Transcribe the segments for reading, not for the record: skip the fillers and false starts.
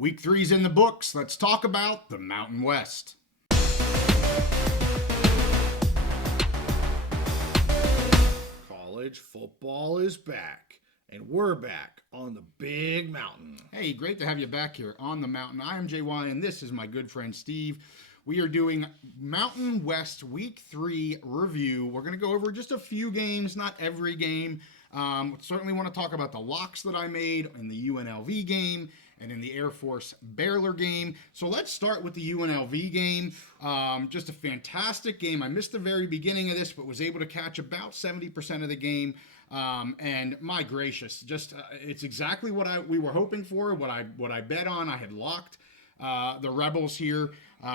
Week 3's in the books. Let's talk about the Mountain West. College football is back, and we're back on the big mountain. Hey, great to have you back here on the mountain. I am JY, and this is my good friend Steve. We are doing Mountain West Week 3 review. We're going to go over just a few games, not every game. Certainly want to talk about the locks that I made in the UNLV game and in the Air Force Baylor game. So let's start with the UNLV game. Just a fantastic game. I missed the very beginning of this, but was able to catch about 70% of the game. And my gracious, just it's exactly what we were hoping for, what I bet on. I had locked the Rebels here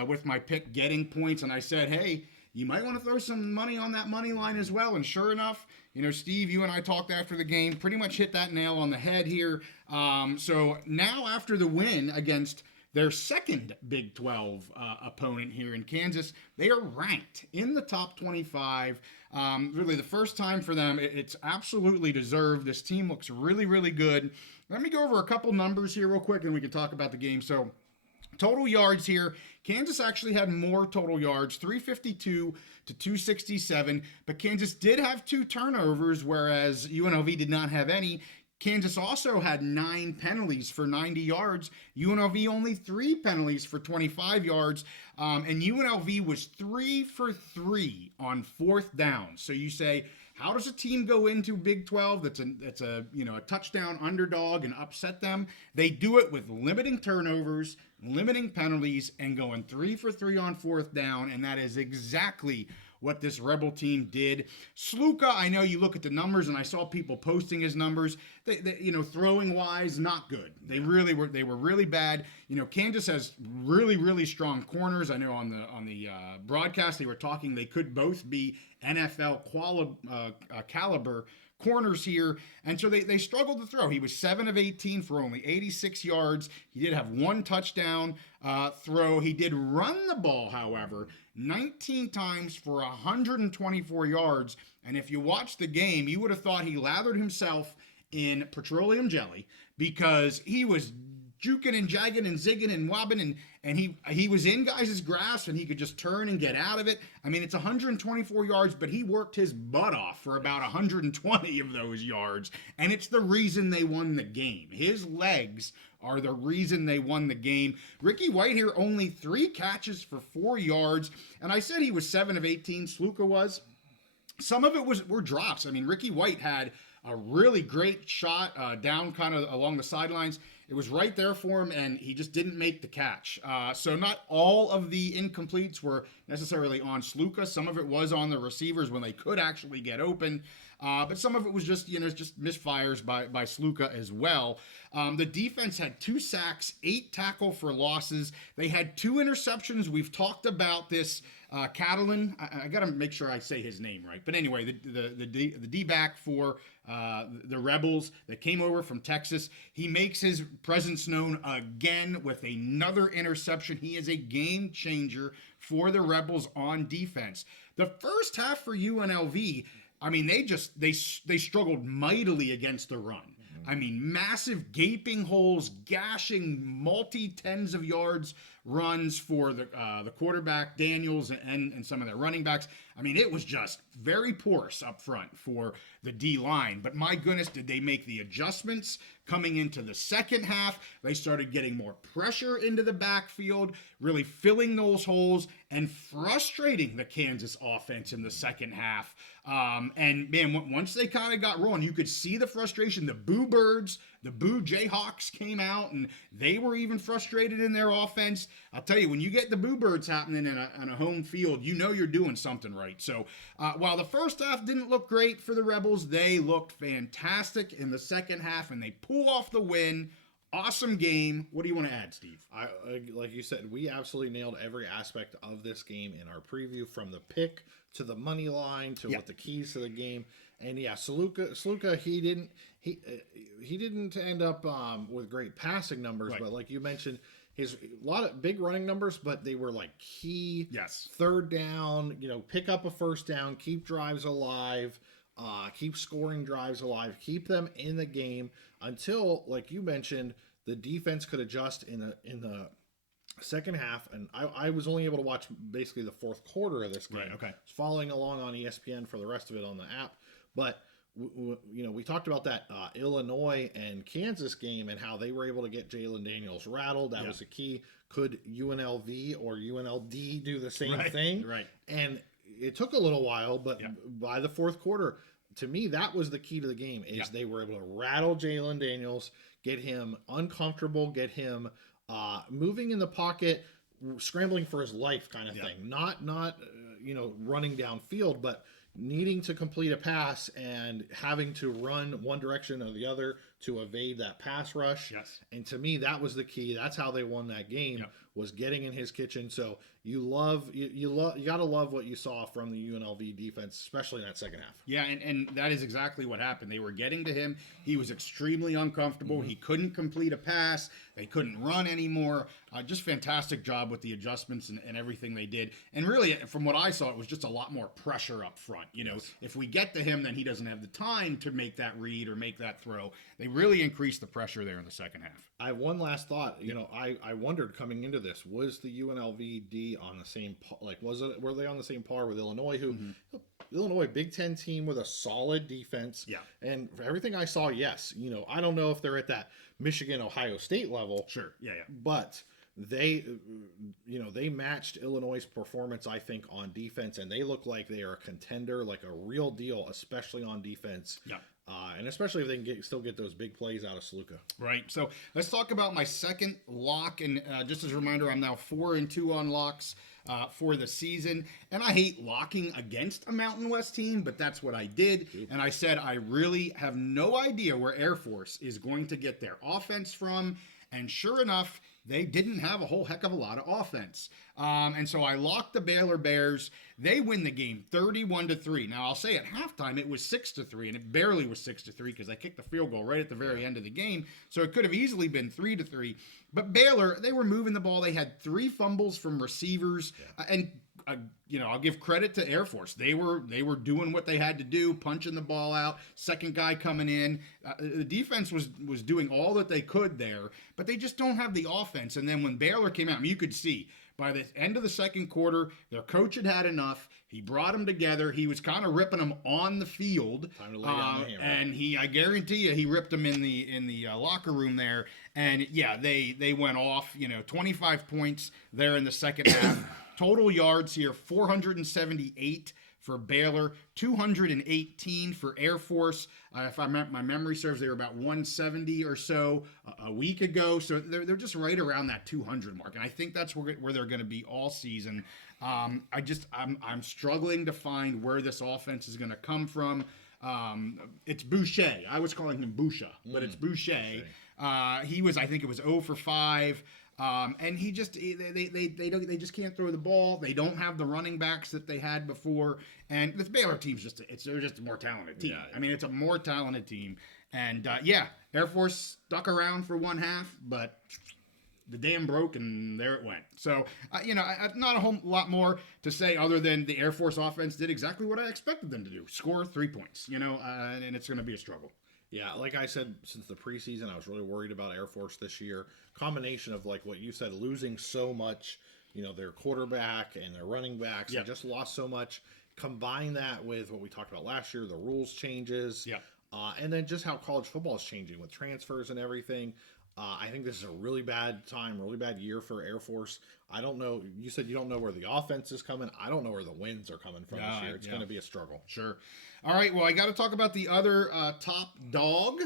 with my pick getting points, and I said, hey, you might want to throw some money on that money line as well. And sure enough, you know, Steve, you and I talked after the game, pretty much hit that nail on the head here. So now after the win against their second Big 12 opponent here in Kansas, they are ranked in the top 25. Really the first time for them. It's absolutely deserved. This team looks really, really good. Let me go over a couple numbers here real quick and we can talk about the game. So total yards here, Kansas actually had more total yards, 352 to 267, but Kansas did have 2 turnovers, whereas UNLV did not have any. Kansas also had 9 penalties for 90 yards. UNLV only 3 penalties for 25 yards. And UNLV was 3 for 3 on 4th down. So you say, how does a team go into Big 12 that's a touchdown underdog and upset them? They do it with limiting turnovers, limiting penalties, and going 3 for 3 on 4th down, and that is exactly what this Rebel team did. Sluka, I know you look at the numbers, and I saw people posting his numbers. They throwing wise, not good. They were really bad. You know, Kansas has really, really strong corners. I know on the broadcast they were talking they could both be NFL caliber corners here, and so they struggled to throw. He was 7 of 18 for only 86 yards. He did have 1 touchdown throw. He did run the ball, however, 19 times for 124 yards, and if you watch the game, you would have thought he lathered himself in petroleum jelly because he was juking and jagging and zigging and wobbing, and he was in guys' grasp, and he could just turn and get out of it. I mean, it's 124 yards, but he worked his butt off for about 120 of those yards, and it's the reason they won the game. His legs are the reason they won the game. Ricky White here, only 3 catches for 4 yards, and I said he was 7 of 18, Sluka was. Some of it were drops. I mean, Ricky White had a really great shot down kind of along the sidelines. It was right there for him, and he just didn't make the catch. So not all of the incompletes were necessarily on Sluka. Some of it was on the receivers when they could actually get open. But some of it was just misfires by Sluka as well. The defense had 2 sacks, 8 tackle for losses. They had 2 interceptions. We've talked about this. Catalan, I got to make sure I say his name right. But anyway, the D-back for the Rebels that came over from Texas, he makes his presence known again with another interception. He is a game changer for the Rebels on defense. The first half for UNLV, I mean, they struggled mightily against the run. I mean, massive gaping holes, gashing multi-tens of yards runs for the quarterback, Daniels, and some of their running backs. I mean, it was just very porous up front for the D-line. But my goodness, did they make the adjustments coming into the second half. They started getting more pressure into the backfield, really filling those holes and frustrating the Kansas offense in the second half. And man, once they kind of got rolling, you could see the frustration. The Boo Birds, the Boo Jayhawks came out, and they were even frustrated in their offense. I'll tell you, when you get the Boo Birds happening on a home field, you know you're doing something right. So while the first half didn't look great for the Rebels, they looked fantastic in the second half, and they pull off the win. Awesome game. What do you want to add, Steve? Like you said, we absolutely nailed every aspect of this game in our preview, from the pick to the money line to what the keys to the game. And yeah, Sluka, he didn't end up with great passing numbers, but like you mentioned, his a lot of big running numbers, but they were like key. Yes. Third down, pick up a first down, keep drives alive, keep scoring drives alive, keep them in the game until, like you mentioned, the defense could adjust in the second half, and I was only able to watch basically the fourth quarter of this game. Right, okay. Following along on ESPN for the rest of it on the app, but we talked about that Illinois and Kansas game and how they were able to get Jalen Daniels rattled. That was the key. Could UNLV or UNLD do the same thing? Right. And it took a little while, but by the fourth quarter, to me, that was the key to the game. Is they were able to rattle Jalen Daniels, get him uncomfortable, get him moving in the pocket, scrambling for his life, kind of thing. Not running downfield, but needing to complete a pass and having to run one direction or the other to evade that pass rush. Yes. And to me, that was the key. That's how they won that game, was getting in his kitchen. So you got to love what you saw from the UNLV defense, especially in that second half. Yeah, and that is exactly what happened. They were getting to him. He was extremely uncomfortable. He couldn't complete a pass. They couldn't run anymore. Just fantastic job with the adjustments and everything they did. And really, from what I saw, it was just a lot more pressure up front. If we get to him, then he doesn't have the time to make that read or make that throw. They really increased the pressure there in the second half. I have one last thought. I wondered coming into this, was the UNLV D on the same were they on the same par with Illinois, who Illinois Big Ten team with a solid defense. Yeah. And for everything I saw, yes. I don't know if they're at that Michigan Ohio State level. Sure. Yeah. But they matched Illinois' performance, I think, on defense, and they look like they are a contender, like a real deal, especially on defense. Yeah. And especially if they can still get those big plays out of Sluka. Right. So let's talk about my second lock. And just as a reminder, I'm now 4-2 on locks for the season. And I hate locking against a Mountain West team, but that's what I did. And I said I really have no idea where Air Force is going to get their offense from. And sure enough, they didn't have a whole heck of a lot of offense. And so I locked the Baylor Bears. They win the game 31-3. Now, I'll say at halftime it was 6-3, and it barely was 6-3 because I kicked the field goal right at the very end of the game. So it could have easily been 3-3. But Baylor, they were moving the ball. They had 3 fumbles from receivers. And I'll give credit to Air Force. They were doing what they had to do, punching the ball out. Second guy coming in. The defense was doing all that they could there, but they just don't have the offense. And then when Baylor came out, you could see by the end of the second quarter, their coach had enough. He brought them together. He was kind of ripping them on the field. Time to lay down the hammer. And I guarantee you, he ripped them in the locker room there. And yeah, they went off. 25 points there in the second half. Total yards here, 478 for Baylor, 218 for Air Force. If my memory serves, they were about 170 or so a week ago. So they're just right around that 200 mark. And I think that's where they're going to be all season. I'm struggling to find where this offense is going to come from. It's Boucher. I was calling him Boucher, but it's Boucher. He was, I think it was 0 for 5. And he just they just can't throw the ball. They don't have the running backs that they had before. And this Baylor team's they're just a more talented team. I mean, it's a more talented team. And Air Force stuck around for one half, but the dam broke and there it went. So not a whole lot more to say other than the Air Force offense did exactly what I expected them to do: score 3 points. And it's going to be a struggle. Yeah, like I said, since the preseason, I was really worried about Air Force this year. Combination of, like what you said, losing so much, their quarterback and their running backs. They just lost so much. Combine that with what we talked about last year, the rules changes. Yeah. And then just how college football is changing with transfers and everything. I think this is a really bad time, really bad year for Air Force. I don't know. You said you don't know where the offense is coming. I don't know where the wins are coming from this year. It's going to be a struggle. Sure. All right. Well, I got to talk about the other top dog,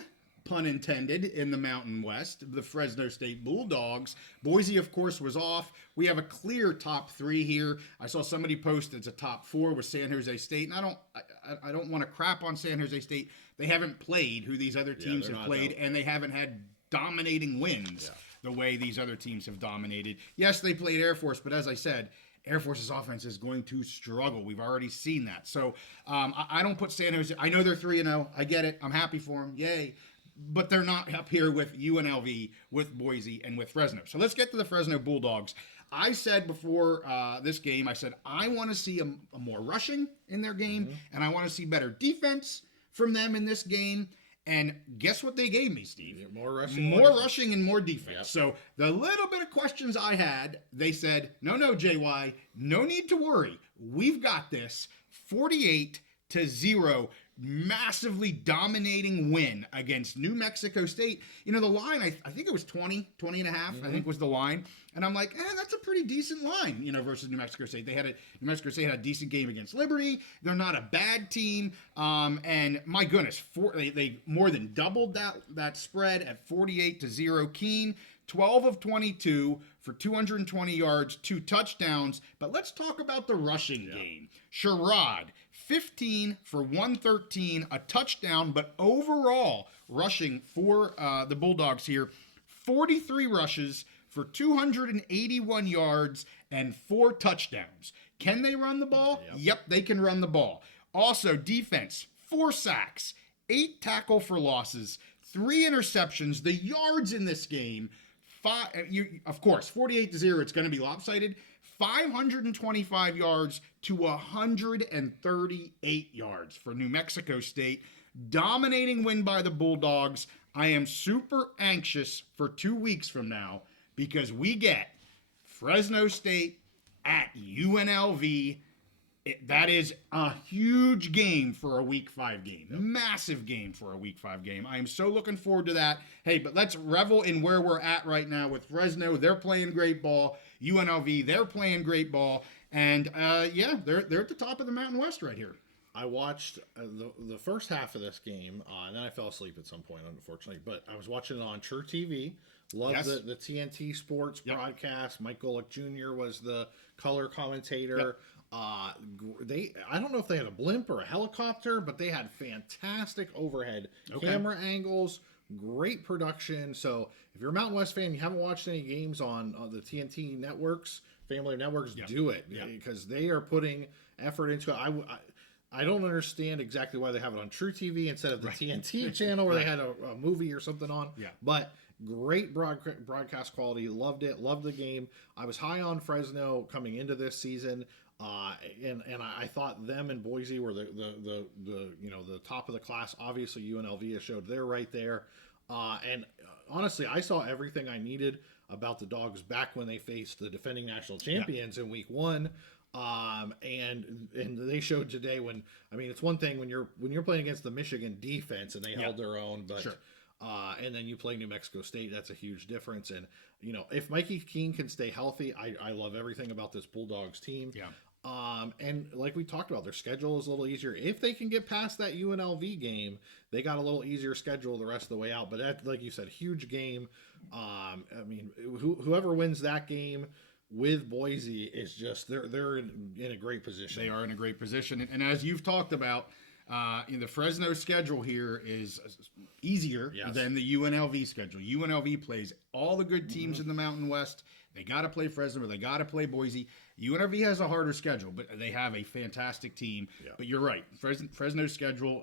pun intended, in the Mountain West, the Fresno State Bulldogs. Boise, of course, was off. We have a clear top 3 here. I saw somebody post it's a top 4 with San Jose State, and I don't want to crap on San Jose State. They haven't played who these other teams have played, and they haven't had dominating wins the way these other teams have dominated. Yes, they played Air Force, but as I said, Air Force's offense is going to struggle. We've already seen that. So I don't put San Jose. I know they're 3-0. I get it. I'm happy for them. Yay. But they're not up here with UNLV, with Boise, and with Fresno. So let's get to the Fresno Bulldogs. I said before this game, I want to see a more rushing in their game, and I want to see better defense from them in this game. And guess what they gave me, Steve? More rushing. More rushing and more defense. Yep. So the little bit of questions I had, they said, no, JY, no need to worry. We've got this. 48-0. Massively dominating win against New Mexico State. You know, the line, I think it was 20 and a half, I think was the line. And I'm like, that's a pretty decent line, you know, versus New Mexico State. New Mexico State had a decent game against Liberty. They're not a bad team. And my goodness, they more than doubled that spread at 48-0. Keene, 12 of 22 for 220 yards, 2 touchdowns. But let's talk about the rushing game. Sherrod, 15 for 113, a touchdown, but overall rushing for the Bulldogs here, 43 rushes for 281 yards and 4 touchdowns. Can they run the ball? Yep, they can run the ball. Also, defense, 4 sacks, 8 tackle for losses, 3 interceptions. The yards in this game, of course, 48-0, it's going to be lopsided. 525 yards to 138 yards for New Mexico State. Dominating win by the Bulldogs. I am super anxious for 2 weeks from now because we get Fresno State at UNLV. That is a huge game for a Week 5 game. Massive game for a Week 5 game. I am so looking forward to that. Hey, but let's revel in where we're at right now with Fresno. They're playing great ball. UNLV, they're playing great ball. And, they're at the top of the Mountain West right here. I watched the first half of this game, and then I fell asleep at some point, unfortunately. But I was watching it on True TV. Loved the TNT Sports broadcast. Mike Golick Jr. was the color commentator. I don't know if they had a blimp or a helicopter, but they had fantastic overhead camera angles, great production. So if you're a Mountain West fan, you haven't watched any games on the TNT networks, family networks, do it because they are putting effort into it. I don't understand exactly why they have it on True TV instead of the TNT channel where they had a movie or something on. But great broadcast quality. Loved it. Loved the game. I was high on Fresno coming into this season. And I thought them and Boise were the top of the class. Obviously UNLV has showed they're right there. And honestly, I saw everything I needed about the Dogs back when they faced the defending national champions in Week 1. And they showed today it's one thing when you're playing against the Michigan defense and they held their own, but and then you play New Mexico State, that's a huge difference. And if Mikey Keene can stay healthy, I love everything about this Bulldogs team. And like we talked about, their schedule is a little easier. If they can get past that UNLV game, they got a little easier schedule the rest of the way out. But that, like you said, huge game. Whoever wins that game with Boise is just they're in a great position. They are in a great position, and as you've talked about, the Fresno schedule here is easier than the UNLV schedule. UNLV plays all the good teams in the Mountain West. They got to play Fresno, or they got to play Boise. UNLV has a harder schedule, but they have a fantastic team. But you're right, Fresno's schedule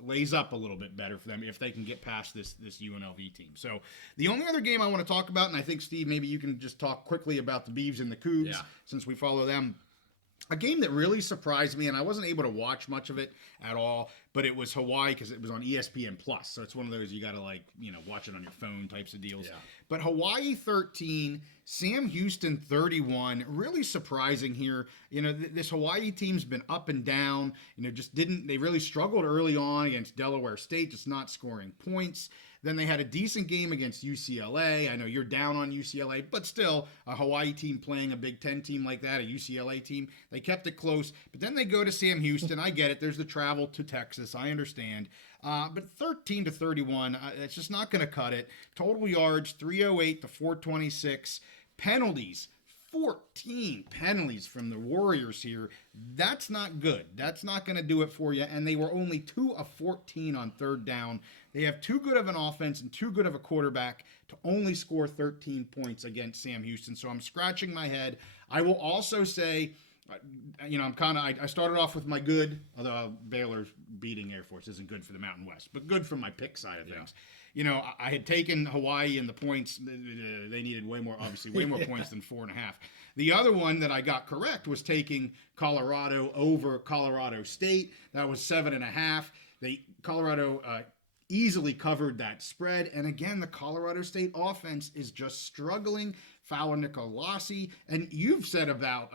lays up a little bit better for them if they can get past this UNLV team. So the only other game I want to talk about, and I think, Steve, maybe you can just talk quickly about the Beavs and the Cougs since we follow them. A game that really surprised me, and I wasn't able to watch much of it at all, but it was Hawaii because it was on ESPN Plus. So it's one of those you got to watch it on your phone types of deals. But Hawaii 13, Sam Houston 31, really surprising here. This Hawaii team's been up and down. They really struggled early on against Delaware State, just not scoring points. Then they had a decent game against UCLA. I know you're down on UCLA, but still a Hawaii team playing a Big Ten team like that, a UCLA team. They kept it close, but then they go to Sam Houston. I get it. There's the travel to Texas. I understand. But 13-31, it's just not going to cut it. Total yards, 308 to 426. Penalties, 14 penalties from the Warriors here. That's not good. That's not going to do it for you. And they were only 2 of 14 on third down. They have too good of an offense and too good of a quarterback to only score 13 points against Sam Houston. So I'm scratching my head. I will also say, I started off with my good, although Baylor's beating Air Force isn't good for the Mountain West, but good from my pick side of things. I had taken Hawaii in the points. They needed way more points than 4.5. The other one that I got correct was taking Colorado over Colorado State. That was 7.5. Colorado easily covered that spread. And again, the Colorado State offense is just struggling. Fowler, Nicolasi, and you've said about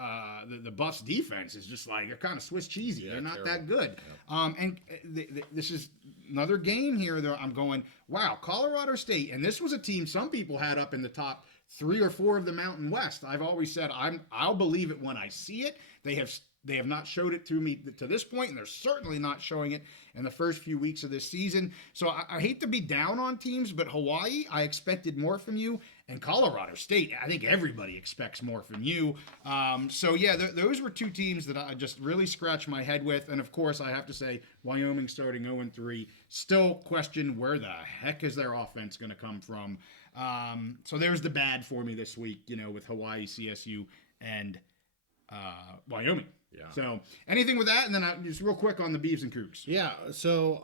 the Buffs defense is just like they're kind of Swiss cheesy. Yeah, they're not terrible. that good. Yeah. This is another game here that I'm going, wow, Colorado State, and this was a team some people had up in the top 3 or 4 of the Mountain West. I've always said I'll believe it when I see it. They have not showed it to me to this point, and they're certainly not showing it in the first few weeks of this season. So I hate to be down on teams, but Hawaii, I expected more from you. And Colorado State, I think everybody expects more from you. So, yeah, those were 2 teams that I just really scratched my head with. And, of course, I have to say Wyoming starting 0-3. Still question where the heck is their offense going to come from. So there's the bad for me this week, with Hawaii, CSU, and Wyoming. Yeah. So anything with that, and then just real quick on the Beavs and Cougs. Yeah. So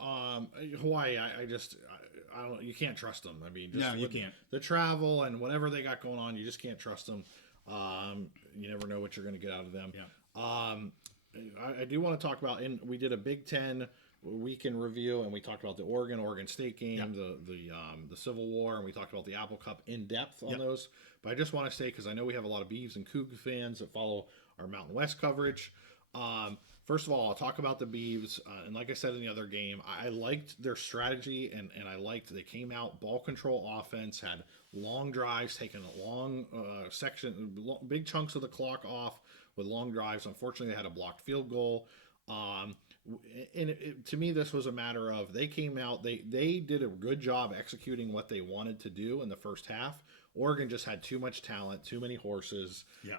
Hawaii, I don't. You can't trust them. I mean, just No, you can't. The travel and whatever they got going on, you just can't trust them. You never know what you're going to get out of them. Yeah. I do want to talk about. We did a Big Ten weekend review, and we talked about the Oregon State game, the Civil War, and we talked about the Apple Cup in depth on those. But I just want to say, because I know we have a lot of Beavs and Cougs fans that follow our Mountain West coverage. First of all, I'll talk about the Beavs, and like I said in the other game, I liked their strategy, and I liked they came out ball control offense, had long drives, taking a long big chunks of the clock off with long drives. Unfortunately, they had a blocked field goal. And to me, this was a matter of they came out, they did a good job executing what they wanted to do in the first half. Oregon just had too much talent, too many horses. Yeah.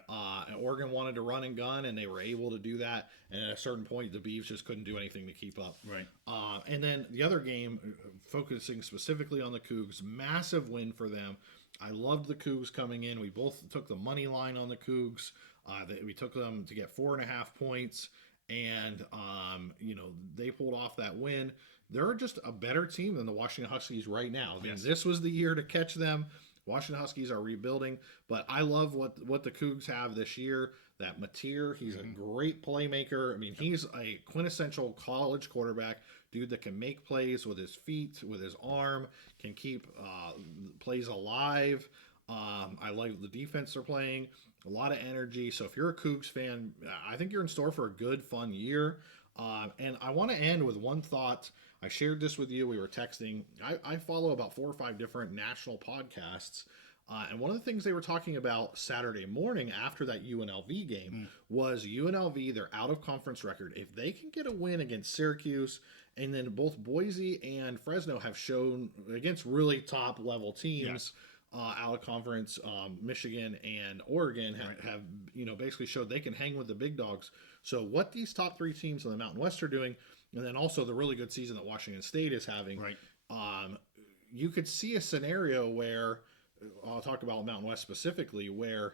And Oregon wanted to run and gun, and they were able to do that. And at a certain point, the Beavs just couldn't do anything to keep up. Right. And then the other game, focusing specifically on the Cougs, massive win for them. I loved the Cougs coming in. We both took the money line on the Cougs. We took them to get 4.5 points. And, they pulled off that win. They're just a better team than the Washington Huskies right now. I mean, This was the year to catch them. Washington Huskies are rebuilding, but I love what the Cougs have this year. That Mateer, he's a great playmaker. I mean, he's a quintessential college quarterback, dude that can make plays with his feet, with his arm, can keep plays alive. I like the defense they're playing, a lot of energy. So if you're a Cougs fan, I think you're in store for a good, fun year. And I want to end with one thought. I shared this with you. We were texting. I follow about 4 or 5 different national podcasts. And one of the things they were talking about Saturday morning after that UNLV game was UNLV, their out-of-conference record. If they can get a win against Syracuse, and then both Boise and Fresno have shown against really top-level teams, out-of-conference, Michigan and Oregon have basically showed they can hang with the big dogs. So what these top 3 teams in the Mountain West are doing, and then also the really good season that Washington State is having, you could see a scenario where, I'll talk about Mountain West specifically, where,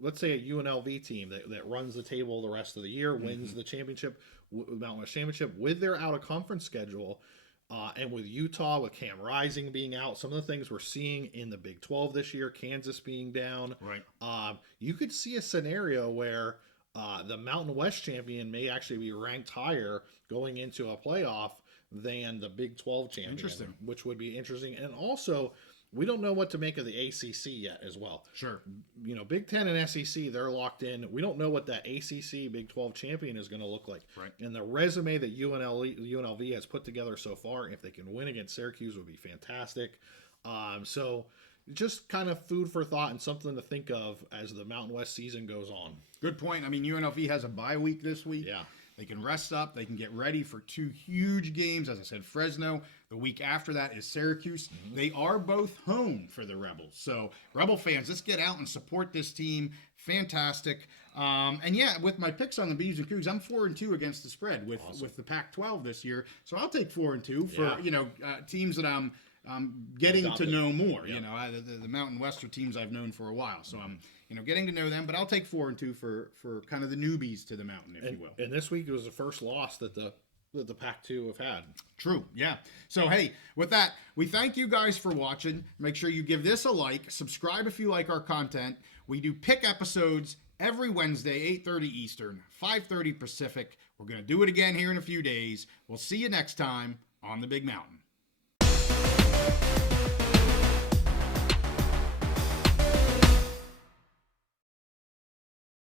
let's say a UNLV team that runs the table the rest of the year, wins the championship, Mountain West championship, with their out-of-conference schedule, and with Utah, with Cam Rising being out, some of the things we're seeing in the Big 12 this year, Kansas being down, you could see a scenario where the Mountain West champion may actually be ranked higher going into a playoff than the Big 12 champion, which would be interesting. And also, we don't know what to make of the ACC yet as well. Sure. Big 10 and SEC, they're locked in. We don't know what that ACC Big 12 champion is going to look like. Right. And the resume that UNLV has put together so far, if they can win against Syracuse, would be fantastic. So just kind of food for thought and something to think of as the Mountain West season goes on. Good point. I mean, UNLV has a bye week this week. Yeah. They can rest up. They can get ready for 2 huge games. As I said, Fresno. The week after that is Syracuse. They are both home for the Rebels. So, Rebel fans, let's get out and support this team. Fantastic. And yeah, with my picks on the Beavs and Cougs, I'm 4-2 against the spread with the Pac-12 this year. So I'll take 4-2 for teams that I'm getting to know more. Yeah. The Mountain West are teams I've known for a while. So I'm getting to know them, but I'll take 4-2 for kind of the newbies to the mountain, if you will. And this week it was the first loss that the Pac-2 have had. True, yeah. So, hey, with that, we thank you guys for watching. Make sure you give this a like. Subscribe if you like our content. We do pick episodes every Wednesday, 8:30 Eastern, 5:30 Pacific. We're going to do it again here in a few days. We'll see you next time on the Big Mountain.